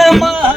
હાથમાં